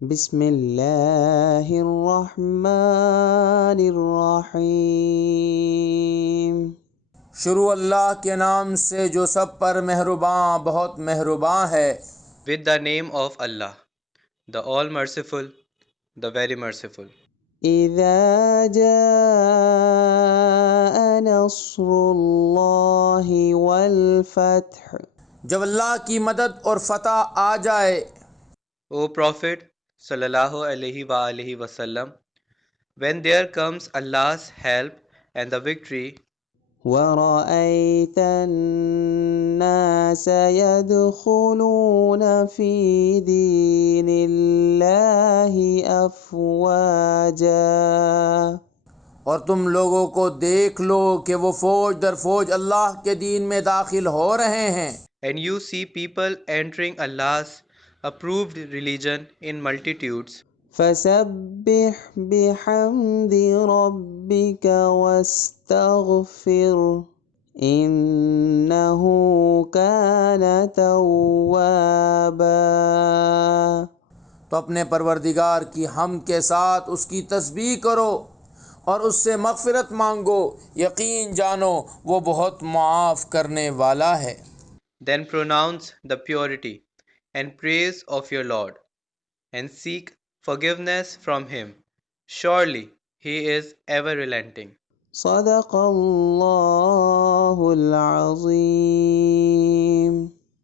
بسم اللہ الرحمن الرحیم. شروع اللہ کے نام سے جو سب پر مہرباں بہت مہرباں ہے. With the name of Allah, the All Merciful, the Very Merciful. اذا جاء نصر اللہ والفتح. جب اللہ کی مدد اور فتح آ جائے. O Prophet sallallahu alaihi wa alihi wasallam, when there comes Allah's help and the victory, ورأيت الناس يدخلون في دين الله أفواجا. اور تم لوگوں کو دیکھ لو کہ وہ فوج در فوج اللہ کے دین میں داخل ہو رہے ہیں. and you see people entering Allah's approved religion in multitudes, فسبح بحمد ربك واستغفر إنه كان توابا. تو اپنے پروردگار کی حمد کے ساتھ اس کی تسبیح کرو اور اس سے مغفرت مانگو، یقین جانو وہ بہت معاف کرنے والا ہے. then pronounce the purity and praise of your Lord, and seek forgiveness from Him. Surely He is ever relenting. صدق اللہ العظیم.